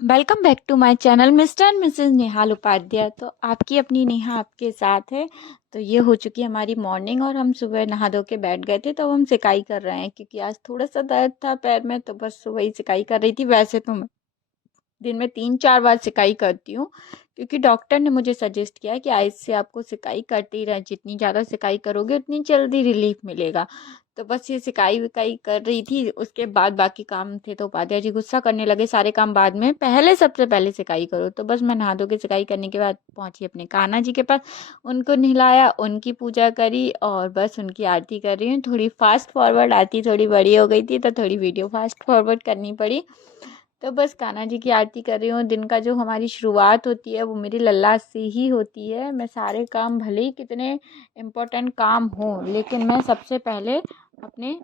Welcome back to my channel Mr and Mrs Nehal Upadhyay. तो आपकी अपनी नेहा आपके साथ है। तो ये हो चुकी है हमारी मॉर्निंग और हम सुबह नहा धो के बैठ गए थे। तो हम सिकाई कर रहे हैं क्योंकि आज थोड़ा सा दर्द था पैर में, तो बस सुबह ही सिकाई कर रही थी। वैसे तो मैं दिन में 3-4 बार सिकाई करती हूँ क्योंकि डॉक्टर ने मुझे सजेस्ट किया है कि आज से आपको सिकाई करते ही रहे, जितनी ज़्यादा सिकाई करोगे उतनी जल्दी रिलीफ मिलेगा। तो बस ये सिकाई विकाई कर रही थी, उसके बाद बाकी काम थे। तो उपाध्याय जी गुस्सा करने लगे, सारे काम बाद में, पहले सबसे पहले सिकाई करो। तो बस मैं नहा धो के सिकाई करने के बाद पहुंची अपने कान्हा जी के पास, उनको नहलाया, उनकी पूजा करी और बस उनकी आरती कर रही हूँ। थोड़ी फास्ट फॉरवर्ड आरती थोड़ी बड़ी हो गई थी तो थोड़ी वीडियो फास्ट फॉरवर्ड करनी पड़ी। तो बस कान्हा जी की आरती कर रही हूँ। दिन का जो हमारी शुरुआत होती है वो मेरी लल्ला से ही होती है। मैं सारे काम, भले ही कितने इम्पोर्टेंट काम हो, लेकिन मैं सबसे पहले अपने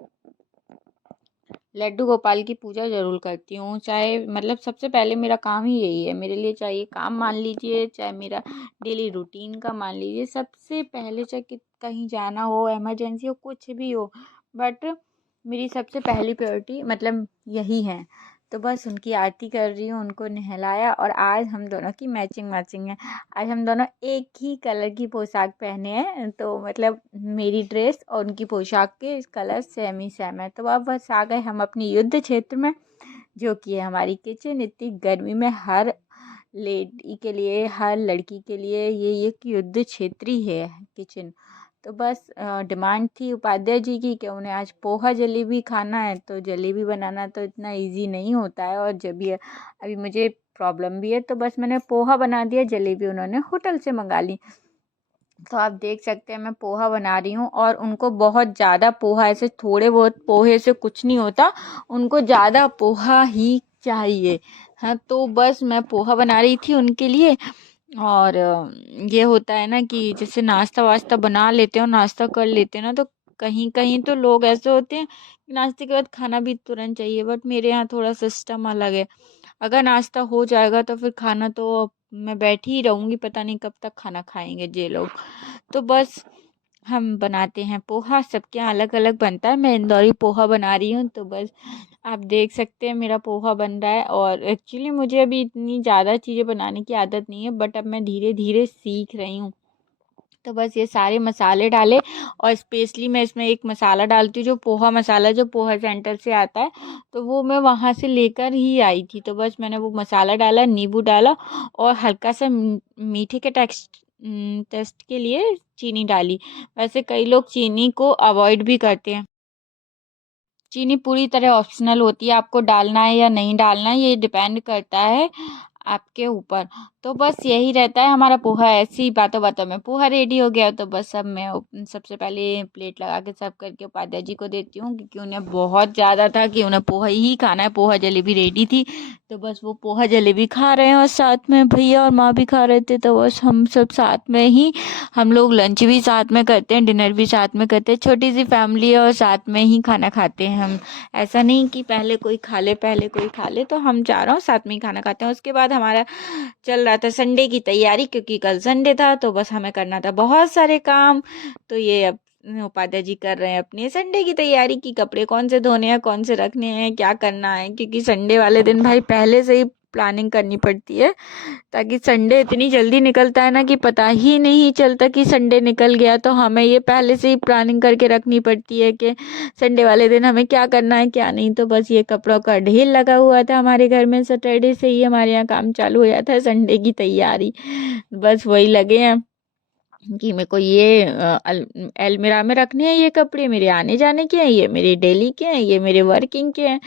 लड्डू गोपाल की पूजा ज़रूर करती हूँ। चाहे मतलब सबसे पहले मेरा काम ही यही है मेरे लिए, चाहे ये काम मान लीजिए, चाहे मेरा डेली रूटीन का मान लीजिए। सबसे पहले चाहे कहीं जाना हो, इमरजेंसी हो, कुछ भी हो, बट मेरी सबसे पहली प्रायोरिटी मतलब यही है। तो बस उनकी आरती कर रही हूँ, उनको नहलाया। और आज हम दोनों की मैचिंग मैचिंग है। आज हम दोनों एक ही कलर की पोशाक पहने हैं, तो मतलब मेरी ड्रेस और उनकी पोशाक के कलर सेम ही सेम है। तो अब बस आ गए हम अपनी युद्ध क्षेत्र में, जो कि है हमारी किचन। इतनी गर्मी में हर लेडी के लिए, हर लड़की के लिए ये एक युद्ध क्षेत्र ही है किचन। तो बस डिमांड थी उपाध्याय जी की कि उन्हें आज पोहा जलेबी खाना है। तो जलेबी बनाना तो इतना इजी नहीं होता है, और जब ये अभी मुझे प्रॉब्लम भी है, तो बस मैंने पोहा बना दिया, जलेबी उन्होंने होटल से मंगा ली। तो आप देख सकते हैं मैं पोहा बना रही हूँ, और उनको बहुत ज़्यादा पोहा, ऐसे थोड़े बहुत पोहे से कुछ नहीं होता, उनको ज़्यादा पोहा ही चाहिए। हाँ, तो बस मैं पोहा बना रही थी उनके लिए। और ये होता है ना कि जैसे नाश्ता वास्ता बना लेते हो, नाश्ता कर लेते हैं ना, तो कहीं कहीं तो लोग ऐसे होते हैं कि नाश्ते के बाद खाना भी तुरंत चाहिए, बट मेरे यहाँ थोड़ा सिस्टम अलग है। अगर नाश्ता हो जाएगा तो फिर खाना तो मैं बैठी ही रहूंगी, पता नहीं कब तक खाना खाएंगे ये लोग। तो बस हम बनाते हैं पोहा, सबके यहाँ अलग अलग बनता है। मैं इंदौरी पोहा बना रही हूँ। तो बस आप देख सकते हैं मेरा पोहा बन रहा है। और एक्चुअली मुझे अभी इतनी ज़्यादा चीज़ें बनाने की आदत नहीं है, बट अब मैं धीरे धीरे सीख रही हूँ। तो बस ये सारे मसाले डाले, और स्पेशली मैं इसमें एक मसाला डालती हूँ, जो पोहा मसाला, जो पोहा सेंटर से आता है। तो वो मैं वहाँ से लेकर ही आई थी। तो बस मैंने वो मसाला डाला, नींबू डाला, और हल्का सा मीठे के टेस्ट के लिए चीनी डाली। वैसे कई लोग चीनी को अवॉइड भी करते हैं। चीनी पूरी तरह ऑप्शनल होती है, आपको डालना है या नहीं डालना है ये डिपेंड करता है आपके ऊपर। तो बस यही रहता है हमारा पोहा। ऐसी बातों बातों में पोहा रेडी हो गया। तो बस अब मैं सबसे पहले प्लेट लगा के सर्व करके उपाध्याय जी को देती हूँ, क्योंकि उन्हें बहुत ज़्यादा था कि उन्हें पोहा ही खाना है। पोहा जलेबी रेडी थी, तो बस वो पोहा जलेबी खा रहे हैं, और साथ में भैया और माँ भी खा रहे थे। तो बस हम सब साथ में ही, हम लोग लंच भी साथ में करते हैं, डिनर भी साथ में करते हैं। छोटी सी फैमिली है और साथ में ही खाना खाते हैं हम। ऐसा नहीं कि पहले कोई खा ले पहले कोई खा ले, तो हम चारों साथ में ही खाना खाते हैं। उसके बाद हमारा चल रहा था संडे की तैयारी, क्योंकि कल संडे था। तो बस हमें करना था बहुत सारे काम। तो ये अब उपाध्याय जी कर रहे हैं अपने संडे की तैयारी, की कपड़े कौन से धोने हैं, कौन से रखने हैं, क्या करना है। क्योंकि संडे वाले दिन भाई पहले से ही प्लानिंग करनी पड़ती है, ताकि संडे इतनी जल्दी निकलता है ना कि पता ही नहीं चलता कि संडे निकल गया। तो हमें ये पहले से ही प्लानिंग करके रखनी पड़ती है कि संडे वाले दिन हमें क्या करना है क्या नहीं। तो बस ये कपड़ों का ढेर लगा हुआ था हमारे घर में। सैटरडे से ही हमारे यहाँ काम चालू हो जाता है संडे की तैयारी। बस वही लगे हैं कि मेरे को ये अलमीरा में रखने हैं, ये कपड़े मेरे आने जाने के हैं, ये मेरे डेली के हैं, ये मेरे वर्किंग के हैं।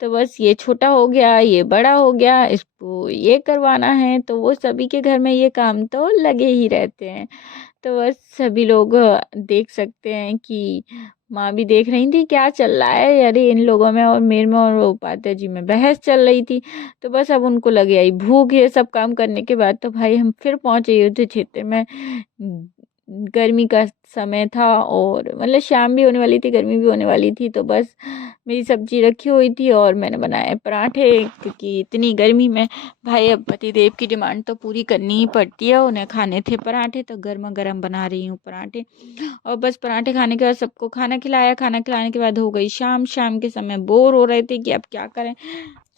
तो बस ये छोटा हो गया, ये बड़ा हो गया, इसको ये करवाना है। तो वो सभी के घर में ये काम तो लगे ही रहते हैं। तो बस सभी लोग देख सकते हैं कि माँ भी देख रही थी क्या चल रहा है, अरे इन लोगों में और मेरे में और उपाध्याय जी में बहस चल रही थी। तो बस अब उनको लगे आई भूख, ये सब काम करने के बाद। तो भाई हम फिर पहुंचे युद्ध क्षेत्र में। गर्मी का समय था, और मतलब शाम भी होने वाली थी, गर्मी भी होने वाली थी। तो बस मेरी सब्जी रखी हुई थी और मैंने बनाए पराठे, क्योंकि इतनी गर्मी में भाई अब पतिदेव की डिमांड तो पूरी करनी ही पड़ती है। उन्हें खाने थे पराठे, तो गर्मा गर्म बना रही हूँ पराठे। और बस पराठे खाने के बाद सबको खाना खिलाया। खाना खिलाने के बाद हो गई शाम। शाम के समय बोर हो रहे थे कि अब क्या करें,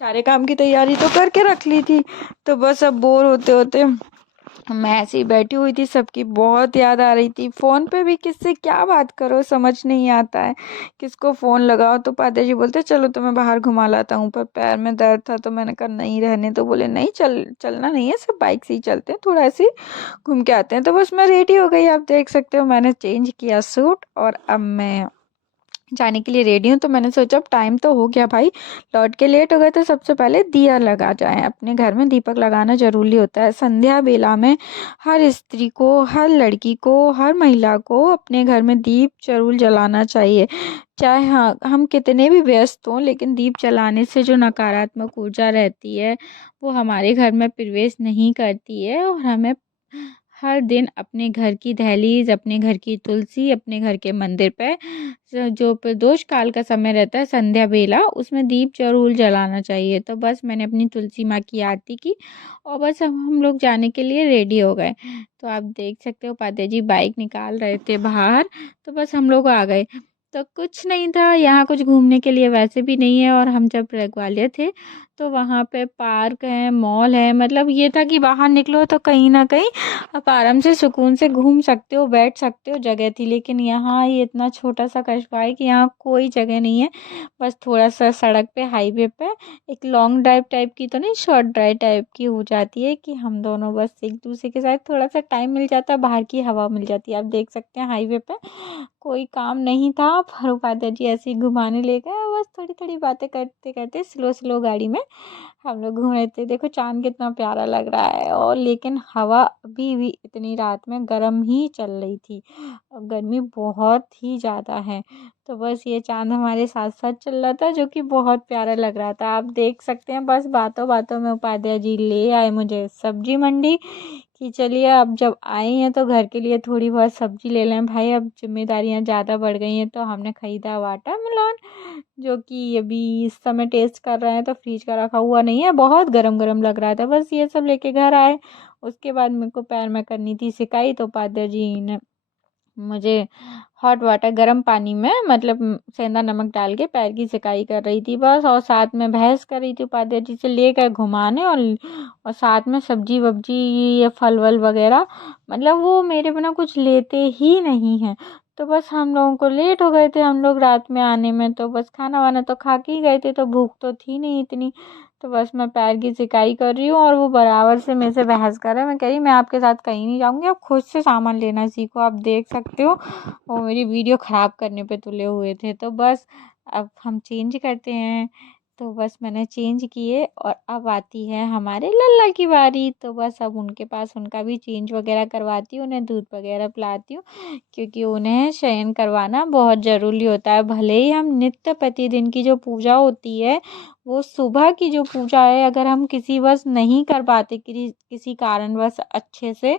सारे काम की तैयारी तो करके रख ली थी। तो बस अब बोर होते होते मैं ऐसे ही बैठी हुई थी, सबकी बहुत याद आ रही थी। फोन पे भी किससे क्या बात करो, समझ नहीं आता है किसको फोन लगाओ। तो पादे जी बोलते चलो तुम्हें बाहर घुमा लाता हूँ, पर पैर में दर्द था तो मैंने कहा नहीं रहने। तो बोले नहीं चलना नहीं है, सब बाइक से ही चलते हैं, थोड़ा ऐसे ही घूम के आते हैं। तो बस मैं रेडी हो गई, आप देख सकते हो मैंने चेंज किया सूट और अब मैं जाने के लिए रेडी हूँ। तो मैंने सोचा अब टाइम तो हो गया भाई, लौट के लेट हो गए तो सबसे पहले दिया लगा जाए। अपने घर में दीपक लगाना जरूरी होता है। संध्या बेला में हर स्त्री को, हर लड़की को, हर महिला को अपने घर में दीप जरूर जलाना चाहिए। चाहे हाँ हम कितने भी व्यस्त हों, लेकिन दीप जलाने से जो नकारात्मक ऊर्जा रहती है वो हमारे घर में प्रवेश नहीं करती है। और हमें हर दिन अपने घर की दहलीज, अपने घर की तुलसी, अपने घर के मंदिर पे जो प्रदोष काल का समय रहता है संध्या बेला, उसमें दीप जरूर जलाना चाहिए। तो बस मैंने अपनी तुलसी माँ की आरती की और बस अब हम लोग जाने के लिए रेडी हो गए। तो आप देख सकते हो पादे जी बाइक निकाल रहे थे बाहर, तो बस हम लोग आ गए। तो कुछ नहीं था यहाँ, कुछ घूमने के लिए वैसे भी नहीं है। और हम जब ग्वालियर थे तो वहाँ पे पार्क है, मॉल है, मतलब ये था कि बाहर निकलो तो कहीं ना कहीं आप आराम से सुकून से घूम सकते हो, बैठ सकते हो, जगह थी। लेकिन यहाँ ये इतना छोटा सा कस्बा है कि यहाँ कोई जगह नहीं है। बस थोड़ा सा सड़क पे, हाईवे पे एक लॉन्ग ड्राइव टाइप की तो नहीं, शॉर्ट ड्राइव टाइप की हो जाती है कि हम दोनों बस एक दूसरे के साथ थोड़ा सा टाइम मिल जाता है, बाहर की हवा मिल जाती है। आप देख सकते हैं हाईवे पे कोई काम नहीं था, पर उपाध्याय जी ऐसे ही घुमाने ले गए। बस थोड़ी थोड़ी बातें करते करते स्लो स्लो गाड़ी में हम लोग घूम रहे थे। देखो चांद कितना प्यारा लग रहा है। और लेकिन हवा अभी भी इतनी रात में गर्म ही चल रही थी, और गर्मी बहुत ही ज़्यादा है। तो बस ये चांद हमारे साथ साथ चल रहा था, जो कि बहुत प्यारा लग रहा था। आप देख सकते हैं बस बातों बातों में उपाध्याय जी ले आए मुझे सब्जी मंडी, कि चलिए अब जब आए हैं तो घर के लिए थोड़ी बहुत सब्जी ले लें भाई, अब जिम्मेदारियां ज़्यादा बढ़ गई हैं। तो हमने खरीदा वाटरमेलन, जो कि अभी इस समय टेस्ट कर रहे हैं, तो फ्रीज का रखा हुआ नहीं है, बहुत गरम गरम लग रहा था। बस ये सब लेके घर आए। उसके बाद मेरे को पैर में करनी थी सिकाई, तो उपाध्याय जी ने मुझे हॉट वाटर गर्म पानी में मतलब सेंधा नमक डाल के पैर की सिकाई कर रही थी बस। और साथ में बहस कर रही थी उपाध्याय जी से, लेकर घुमाने और साथ में सब्जी वब्जी, ये फल वल वगैरह, मतलब वो मेरे बिना कुछ लेते ही नहीं हैं। तो बस हम लोगों को लेट हो गए थे, हम लोग रात में आने में। तो बस खाना वाना तो खा के ही गए थे, तो भूख तो थी नहीं इतनी। तो बस मैं पैर की सिकाई कर रही हूँ और वो बराबर से मेरे से बहस कर रहा है। मैं कह रही मैं आपके साथ कहीं नहीं जाऊँगी, आप खुद से सामान लेना सीखो। आप देख सकते हो वो मेरी वीडियो ख़राब करने पे तुले हुए थे। तो बस अब हम चेंज करते हैं। तो बस मैंने चेंज किए और अब आती है हमारे लल्ला की बारी। तो बस अब उनके पास उनका भी चेंज वगैरह करवाती हूँ, उन्हें दूध वगैरह पिलाती हूँ, क्योंकि उन्हें शयन करवाना बहुत ज़रूरी होता है। भले ही हम नित्य प्रतिदिन की जो पूजा होती है, वो सुबह की जो पूजा है, अगर हम किसी वश नहीं कर पाते, किसी कारणवश अच्छे से,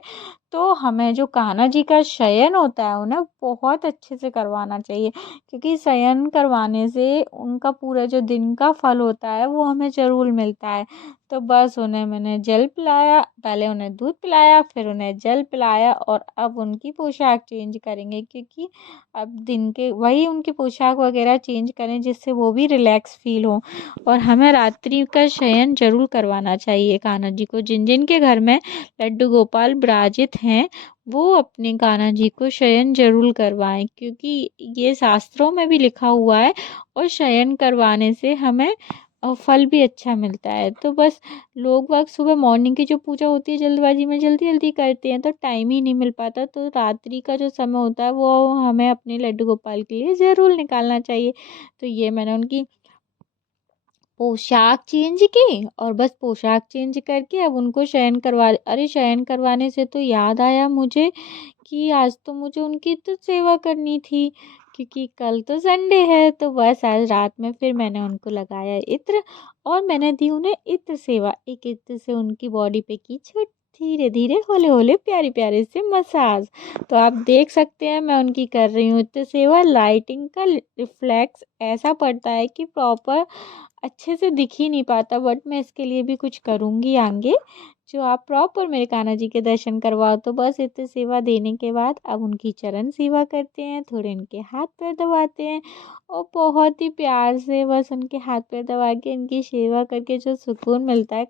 तो हमें जो कान्हा जी का शयन होता है उन्हें बहुत अच्छे से करवाना चाहिए। क्योंकि शयन करवाने से उनका पूरा जो दिन का फल होता है वो हमें ज़रूर मिलता है। तो बस उन्हें मैंने जल पिलाया, पहले उन्हें दूध पिलाया, फिर उन्हें जल पिलाया, और अब उनकी पोशाक चेंज करेंगे, क्योंकि अब दिन के वही उनकी पोशाक वगैरह चेंज करें जिससे वो भी रिलैक्स फील हो। और हमें रात्रि का शयन जरूर करवाना चाहिए कान्हा जी को। जिन जिन के घर में लड्डू गोपाल विराजित हैं, वो अपने कान्हा जी को शयन जरूर करवाएं, क्योंकि ये शास्त्रों में भी लिखा हुआ है। और शयन करवाने से हमें फल भी अच्छा मिलता है। तो बस लोग वक्त सुबह मॉर्निंग की जो पूजा होती है जल्दबाजी में जल्दी जल्दी करते हैं, तो टाइम ही नहीं मिल पाता। तो रात्रि का जो समय होता है वो हमें अपने लड्डू गोपाल के लिए ज़रूर निकालना चाहिए। तो ये मैंने उनकी पोशाक चेंज की, और बस पोशाक चेंज करके अब उनको शयन करवा, अरे शयन करवाने से तो याद आया मुझे कि आज तो मुझे उनकी तो सेवा करनी थी, क्योंकि कल तो संडे है। तो बस आज रात में फिर मैंने उनको लगाया इत्र, और मैंने दी उन्हें इत्र सेवा। एक इत्र से उनकी बॉडी पे की छूट, धीरे धीरे होले होले प्यारे प्यारे से मसाज। तो आप देख सकते हैं मैं उनकी कर रही हूँ इत्र सेवा। लाइटिंग का रिफ्लेक्स ऐसा पड़ता है कि प्रॉपर अच्छे से दिख ही नहीं पाता, बट मैं इसके लिए भी कुछ करूँगी आगे, जो आप प्रॉपर मेरे कान्हा जी के दर्शन करवाओ। तो बस इतनी सेवा देने के बाद अब उनकी चरण सेवा करते हैं, थोड़े उनके हाथ पैर दबाते हैं और बहुत ही प्यार से बस उनके हाथ पैर दबा के इनकी सेवा करके जो सुकून मिलता है,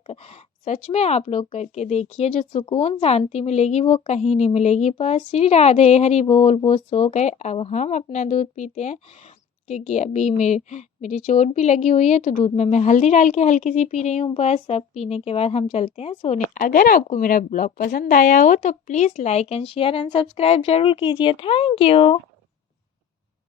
सच में आप लोग करके देखिए, जो सुकून शांति मिलेगी वो कहीं नहीं मिलेगी। बस श्री राधे हरि बोल, वो सो गए, अब हम अपना दूध पीते हैं, क्योंकि अभी मेरी चोट भी लगी हुई है, तो दूध में मैं हल्दी डाल के हल्की सी पी रही हूँ। बस सब पीने के बाद हम चलते हैं सोने। अगर आपको मेरा ब्लॉग पसंद आया हो तो please like and share and subscribe जरूर कीजिए। Thank you.